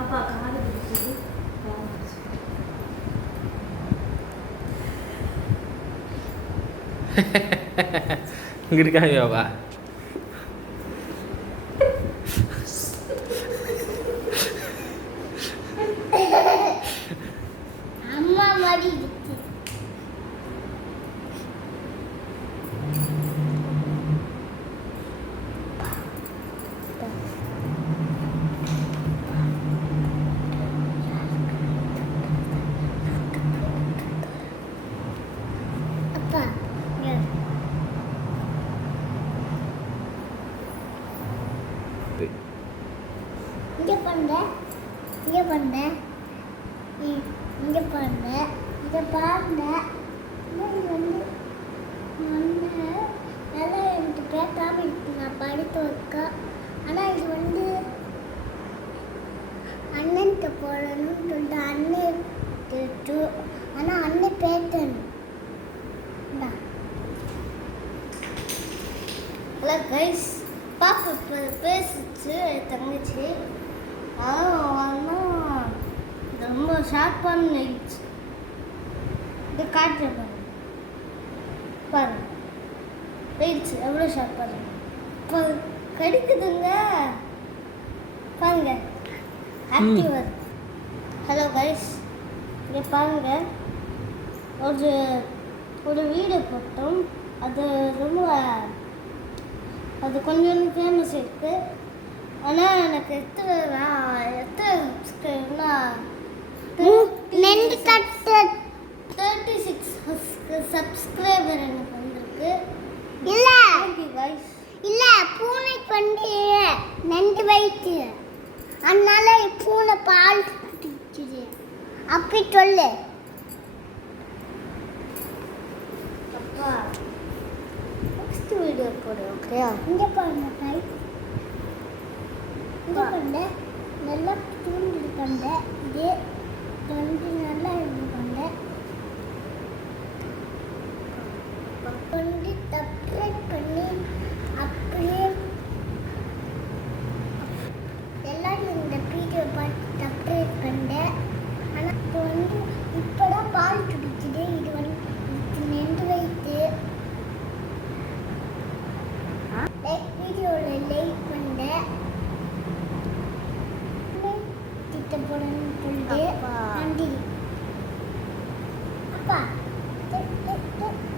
அப்பா காது பிடிச்சது இங்கே இருக்காங்கப்பா. அம்மா மாதிரி அப்பா இங்கே பண்ண இங்கே பண்ண இங்கே பண்ண இதை பாருங்க வந்து நல்லா எனக்கு கேட்காம இருக்கு நான் படித்து வைக்க. ஆனால் இது வந்து அண்ணன்கிட்ட போடணும்னு சொல்லிட்டு அண்ணன் கேட்டு ஆனால் அண்ணன் பேட்டணும். ஹலோ கைஸ், பாப்பா பேசிச்சு தங்கச்சி. ஆனால் ரொம்ப ஷார்ட் பண்ணிடுச்சு. இது காட்டுற பாருங்க போயிடுச்சு. எவ்வளோ ஷார்ட் பாருங்க. இப்போ கடிக்குதுங்க பாருங்க. ஆக்டிவ் வருது. ஹலோ கைஸ், இங்கே பாருங்க. ஒரு வீடியோ போட்டோம். அது ரொம்ப கொஞ்சம் ஃபேமஸ் இருக்குது. ஆனால் எனக்கு எத்தனை சப்ஸ்கிரைப்னா 36 சப்ஸ்கிரைபர் எனக்கு வந்திருக்கு. இல்லை இல்லை, பூனைக்கு வந்து 2 வயசு, அதனால பூனை பால் குடிக்குது அப்படி சொல்லு. அப்பா நெக்ஸ்ட் வீடியோ போடு, ஓகேயா? இங்கே பாருங்க கைஸ், இங்கே பாருங்க. நல்லா தூண்டி கொண்ட இது வந்து நல்லா இது கொண்ட வந்து சப்ஸ்கிரைப் பண்ணி அப்படியே எல்லாரும் இந்த வீடியோ பார்த்து சப்ஸ்கிரைப் பண்ண. ஆனால் இப்போ வந்து இப்போதான் பால் குடிக்குது. இது வந்து 2 வயசு. வீடியோவில் லைக் பண்ண திட்ட போடணும்னு சொல்லிட்டு நன்றி.